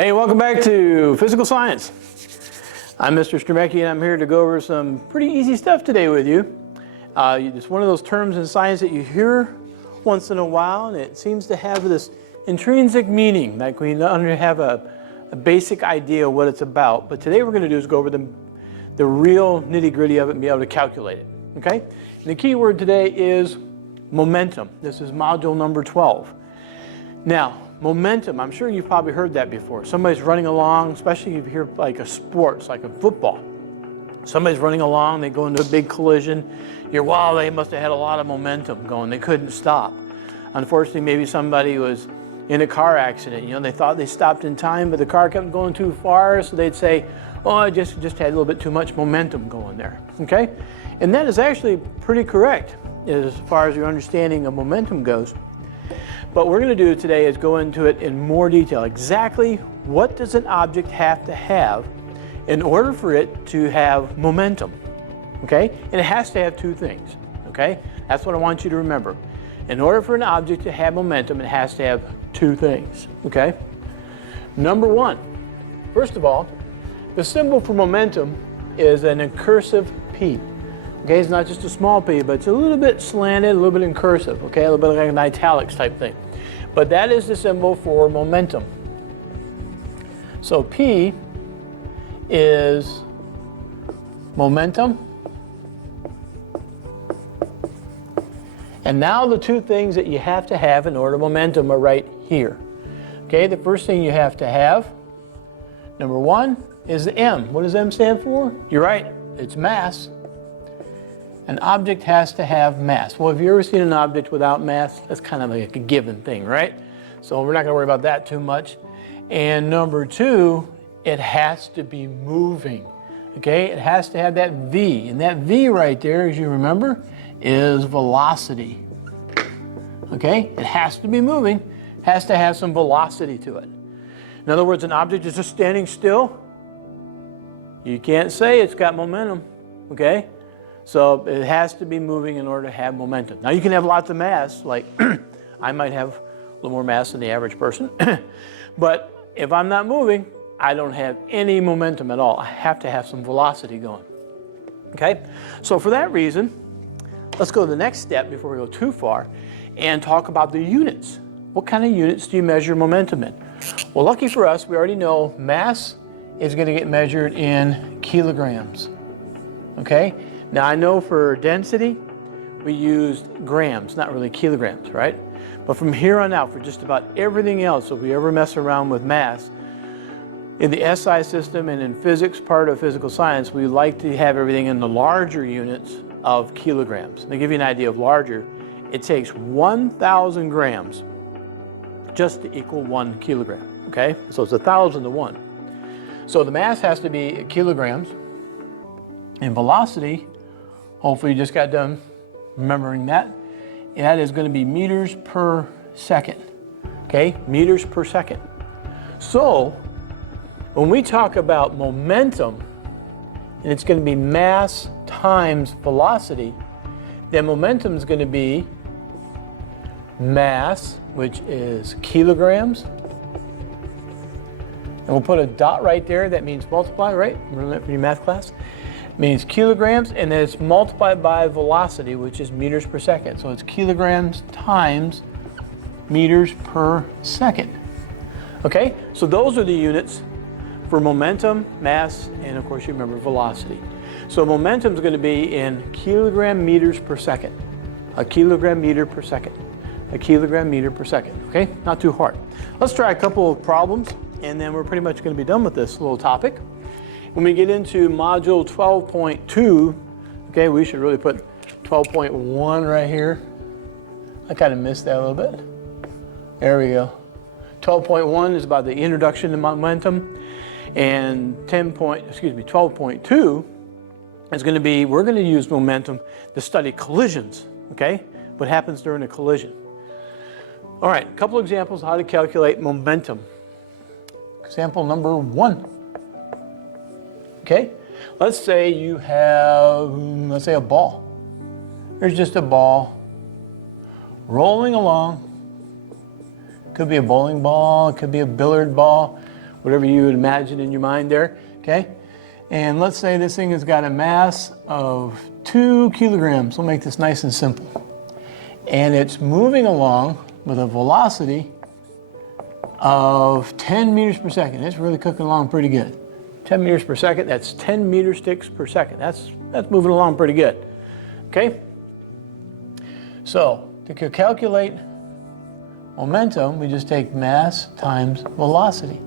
Hey, welcome back to Physical Science. I'm Mr. Stremecki, and I'm here to go over some pretty easy stuff today with you. It's one of those terms in science that you hear once in a while, and it seems to have this intrinsic meaning, like we have a basic idea of what it's about. But today what we're going to do is go over the real nitty-gritty of it and be able to calculate it. Okay? And the key word today is momentum. This is module number 12. Now, momentum, I'm sure you've probably heard that before. Somebody's running along, especially if you hear like a sports, like a football. Somebody's running along, they go into a big collision. You're, wow, they must have had a lot of momentum going. They couldn't stop. Unfortunately, maybe somebody was in a car accident. You know, they thought they stopped in time, but the car kept going too far, so they'd say, oh, I just had a little bit too much momentum going there. Okay? And that is actually pretty correct as far as your understanding of momentum goes. But what we're going to do today is go into it in more detail. Exactly what does an object have to have in order for it to have momentum? Okay? And it has to have two things. Okay? That's what I want you to remember. In order for an object to have momentum, it has to have two things. Okay? Number one, first of all, the symbol for momentum is an incursive P. Okay, it's not just a small p, but it's a little bit slanted, a little bit incursive, okay, a little bit like an italics type thing. But that is the symbol for momentum. So P is momentum. And now the two things that you have to have in order momentum are right here. Okay, the first thing you have to have, number one, is the M. What does M stand for? You're right, it's mass. An object has to have mass. Well, have you ever seen an object without mass? That's kind of like a given thing, right? So we're not going to worry about that too much. And number two, it has to be moving. Okay? It has to have that V. And that V right there, as you remember, is velocity. Okay? It has to be moving. Has to have some velocity to it. In other words, an object is just standing still. You can't say it's got momentum. Okay? So it has to be moving in order to have momentum. Now you can have lots of mass, like I might have a little more mass than the average person, but if I'm not moving, I don't have any momentum at all. I have to have some velocity going. Okay? So for that reason, let's go to the next step before we go too far and talk about the units. What kind of units do you measure momentum in? Well, lucky for us, we already know mass is going to get measured in kilograms. Okay? Now I know for density, we used grams, not really kilograms, right? But from here on out, for just about everything else, if we ever mess around with mass, in the SI system and in physics, part of physical science, we like to have everything in the larger units of kilograms. And to give you an idea of larger, it takes 1,000 grams just to equal 1 kilogram, okay? So it's 1,000 to 1. So the mass has to be kilograms, and velocity, hopefully you just got done remembering that. And that is going to be meters per second. Okay, meters per second. So when we talk about momentum, and it's going to be mass times velocity, then momentum is going to be mass, which is kilograms. And we'll put a dot right there. That means multiply, right? Remember that from your math class? Means kilograms, and then it's multiplied by velocity, which is meters per second. So it's kilograms times meters per second. Okay, so those are the units for momentum, mass, and of course you remember velocity. So momentum is going to be in kilogram meters per second. A kilogram meter per second. A kilogram meter per second. Okay, not too hard. Let's try a couple of problems, and then we're pretty much going to be done with this little topic. When we get into module 12.2, okay, we should really put 12.1 right here. I kind of missed that a little bit. There we go. 12.1 is about the introduction to momentum, and 12.2 is going to be, we're going to use momentum to study collisions, okay? What happens during a collision. All right, a couple examples of how to calculate momentum. Example number one. Okay, let's say you have, let's say a ball. There's just a ball rolling along. Could be a bowling ball, it could be a billiard ball. whatever you would imagine in your mind there, okay? And let's say this thing has got a mass of 2 kilograms. We'll make this nice and simple. And it's moving along with a velocity of 10 meters per second. It's really cooking along pretty good. 10 meters per second, that's 10 meter sticks per second. That's moving along pretty good, okay? So to calculate momentum, we just take mass times velocity,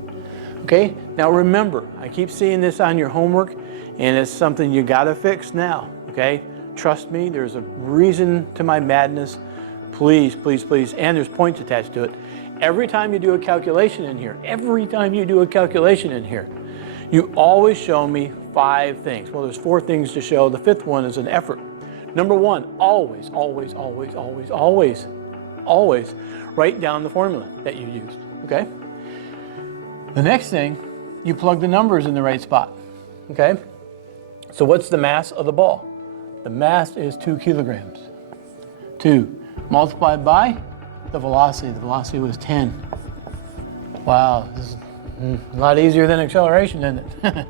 okay? Now remember, I keep seeing this on your homework, and it's something you gotta fix now, okay? Trust me, there's a reason to my madness. Please, please, please, and there's points attached to it. Every time you do a calculation in here, you always show me 5 things. Well, there's 4 things to show. The 5th one is an effort. Number 1, always write down the formula that you used, okay? The next thing, you plug the numbers in the right spot, okay? So what's the mass of the ball? The mass is 2 kilograms. 2 multiplied by the velocity. The velocity was 10. Wow, this is a lot easier than acceleration, isn't it?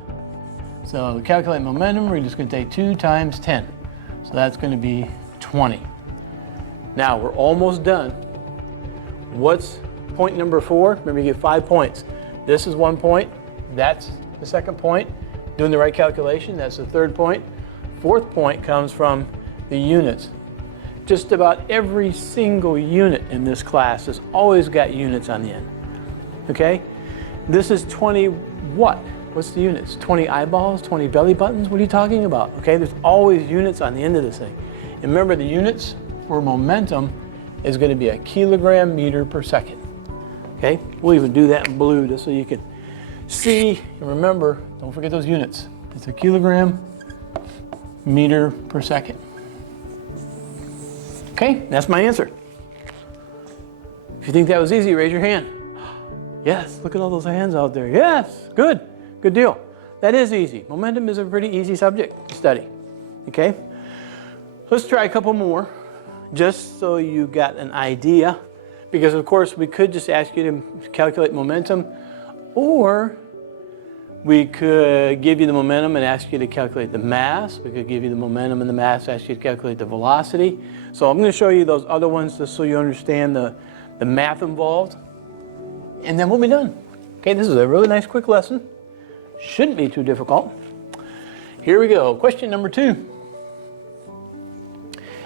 So to calculate momentum, we're just going to take 2 times 10. So that's going to be 20. Now we're almost done. What's point number 4? Remember, you get 5 points. This is 1 point. That's the 2nd point. Doing the right calculation, that's the 3rd point. 4th point comes from the units. Just about every single unit in this class has always got units on the end, okay? This is 20 what? What's the units? 20 eyeballs, 20 belly buttons? What are you talking about? Okay, there's always units on the end of this thing. And remember, the units for momentum is going to be a kilogram meter per second. Okay, we'll even do that in blue just so you can see and remember. Don't forget those units. It's a kilogram meter per second. Okay, that's my answer. If you think that was easy, raise your hand. Yes, look at all those hands out there. Yes, good. Good deal. That is easy. Momentum is a pretty easy subject to study. Okay? Let's try a couple more just so you got an idea. Because of course we could just ask you to calculate momentum, or we could give you the momentum and ask you to calculate the mass. We could give you the momentum and the mass, ask you to calculate the velocity. So I'm going to show you those other ones just so you understand the math involved. And then we'll be done. Okay, this is a really nice quick lesson. Shouldn't be too difficult. Here we go. Question number 2.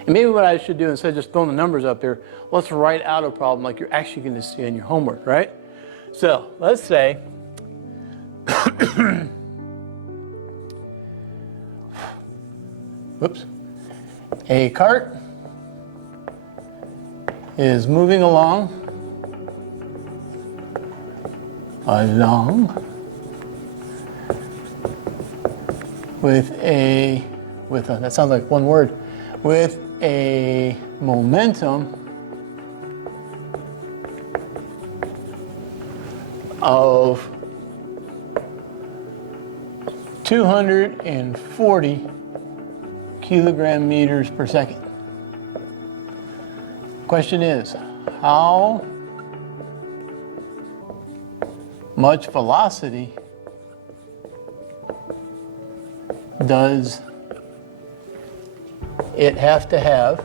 And maybe what I should do, instead of just throwing the numbers up there, let's write out a problem like you're actually going to see in your homework, right? So let's say whoops, a cart is moving along with a that sounds like one word, with a momentum of 240 kilogram meters per second. Question is, how much velocity does it have to have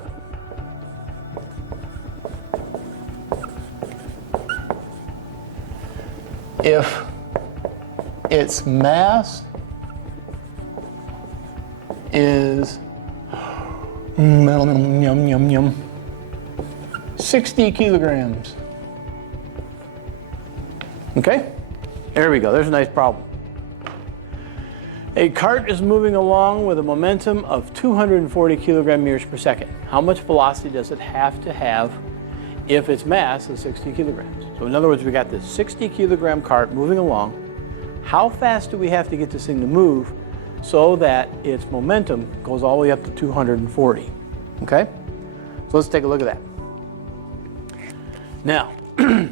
if its mass is 60 kilograms? Okay, there we go. There's a nice problem. A cart is moving along with a momentum of 240 kilogram meters per second. How much velocity does it have to have if its mass is 60 kilograms? So in other words, we got this 60 kilogram cart moving along. How fast do we have to get this thing to move so that its momentum goes all the way up to 240? Okay? So let's take a look at that. Now, a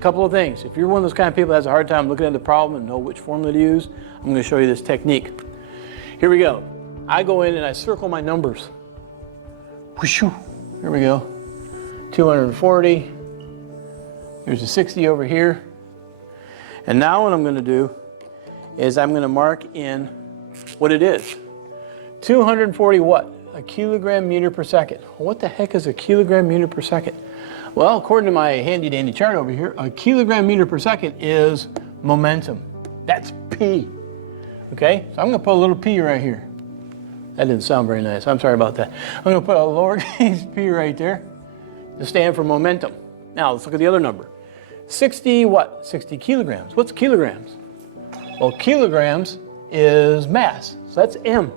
couple of things. If you're one of those kind of people that has a hard time looking at the problem and know which formula to use, I'm going to show you this technique. Here we go. I go in and I circle my numbers. Here we go. 240. There's a 60 over here. And now what I'm going to do is I'm going to mark in what it is. 240 what? A kilogram meter per second. What the heck is a kilogram meter per second? Well, according to my handy dandy chart over here, a kilogram meter per second is momentum. That's P. Okay, so I'm going to put a little p right here. That didn't sound very nice. I'm sorry about that. I'm going to put a lowercase p right there to stand for momentum. Now let's look at the other number. 60 what? 60 kilograms. What's kilograms? Well, kilograms is mass. So that's M,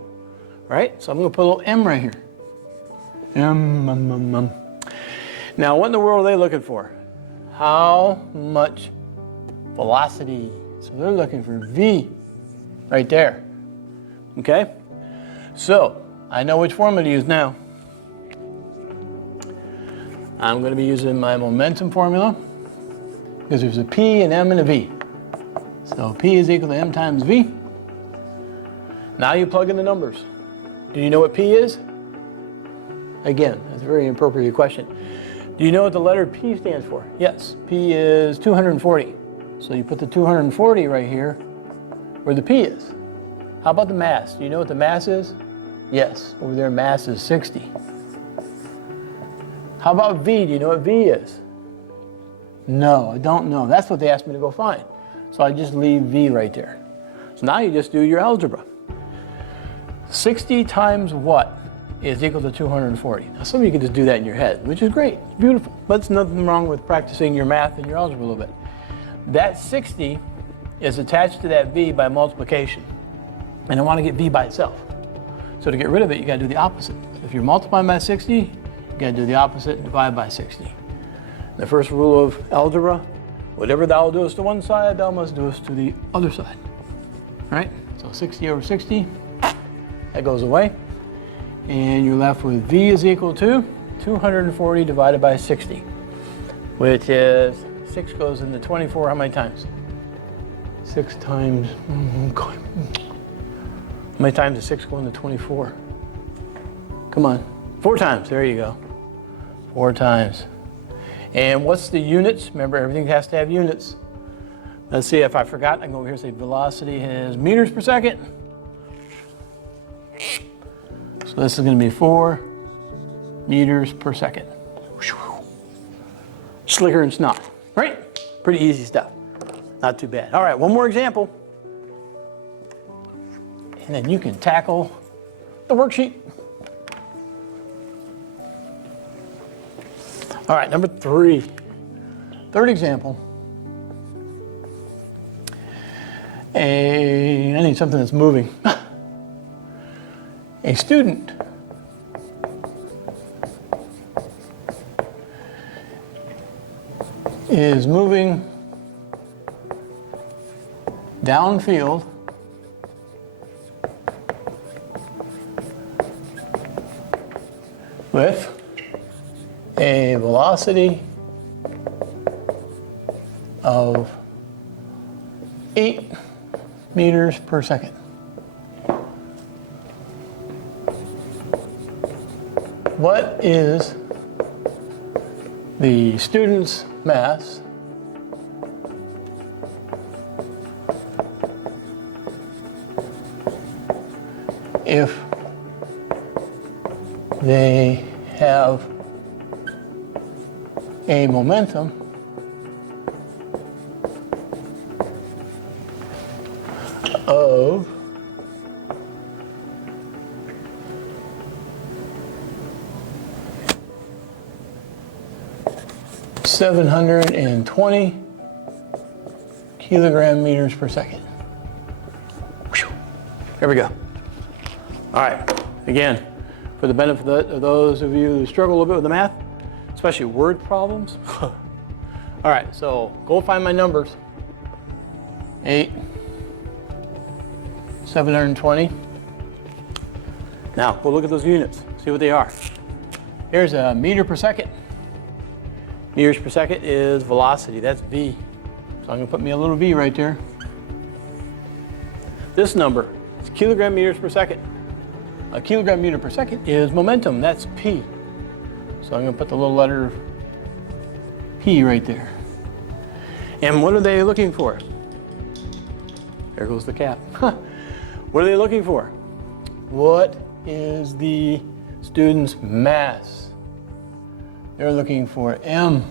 right? So I'm going to put a little M right here. M. Now, what in the world are they looking for? How much velocity? So they're looking for V right there. Okay? So, I know which formula to use now. I'm going to be using my momentum formula because there's a P, an M, and a V. So P is equal to M times V. Now you plug in the numbers. Do you know what P is? Again, that's a very appropriate question. Do you know what the letter P stands for? Yes, P is 240. So you put the 240 right here where the P is. How about the mass? Do you know what the mass is? Yes, over there mass is 60. How about V? Do you know what V is? No, I don't know. That's what they asked me to go find. So I just leave V right there. So now you just do your algebra. 60 times what is equal to 240? Now some of you can just do that in your head, which is great, it's beautiful. But there's nothing wrong with practicing your math and your algebra a little bit. That 60 is attached to that V by multiplication. And I want to get V by itself. So to get rid of it, you got to do the opposite. If you're multiplying by 60, you got to do the opposite and divide by 60. The first rule of algebra, whatever thou doest to one side, thou must do to the other side. All right? So 60 over 60, that goes away. And you're left with V is equal to 240 divided by 60, which is 6 goes into 24 how many times? 6 times, how many times does 6 go into 24? Come on, 4 times, there you go. 4 times. And what's the units? Remember, everything has to have units. Let's see, if I forgot, I can go over here and say velocity is meters per second. So this is going to be 4 meters per second. Slicker and snot, right? Pretty easy stuff. Not too bad. All right, one more example. And then you can tackle the worksheet. All right, number 3. Third example. I need something that's moving. A student is moving downfield with a velocity of 8 meters per second. What is the student's mass if they have a momentum of 720 kilogram meters per second. Here we go. All right, again, for the benefit of those of you who struggle a little bit with the math, especially word problems. All right, so go find my numbers. 8, 720. Now, go look at those units, see what they are. Here's a meter per second. Meters per second is velocity, that's V. So I'm gonna put me a little V right there. This number is kilogram meters per second. A kilogram meter per second is momentum, that's P. So I'm gonna put the little letter P right there. And what are they looking for? There goes the cap. What are they looking for? What is the student's mass? They're looking for M.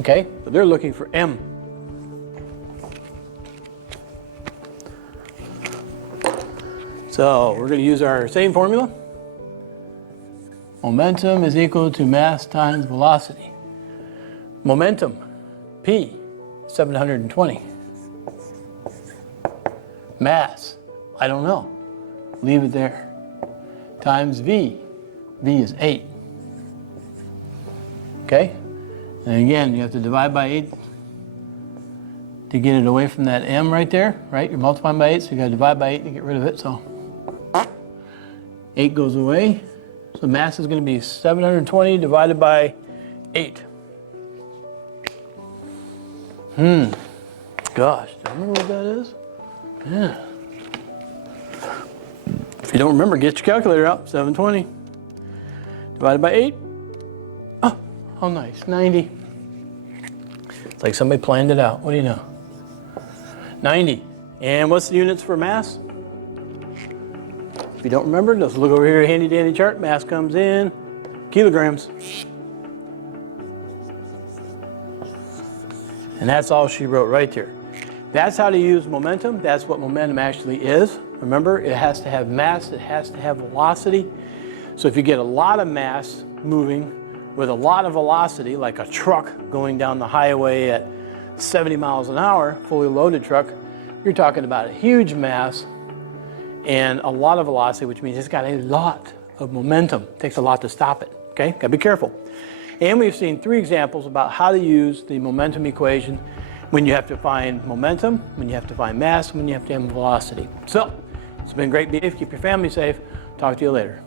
Okay, so they're looking for M. So we're going to use our same formula. Momentum is equal to mass times velocity. Momentum, P, 720. Mass, I don't know. Leave it there. Times V, V is 8. Okay? And again, you have to divide by 8 to get it away from that M right there, right? You're multiplying by 8, so you got to divide by 8 to get rid of it. So 8 goes away. So mass is going to be 720 divided by 8. Gosh, do I remember what that is? Yeah. If you don't remember, get your calculator out. 720 divided by 8. Oh, how nice. 90. It's like somebody planned it out. What do you know? 90. And what's the units for mass? If you don't remember, just look over here, handy dandy chart. Mass comes in kilograms. And that's all she wrote right there. That's how to use momentum. That's what momentum actually is. Remember, it has to have mass, it has to have velocity. So if you get a lot of mass moving with a lot of velocity, like a truck going down the highway at 70 miles an hour, fully loaded truck, you're talking about a huge mass and a lot of velocity, which means it's got a lot of momentum. It takes a lot to stop it, okay? Gotta be careful. And we've seen 3 examples about how to use the momentum equation when you have to find momentum, when you have to find mass, when you have to have velocity. So, it's been great being with you. Keep your family safe. Talk to you later.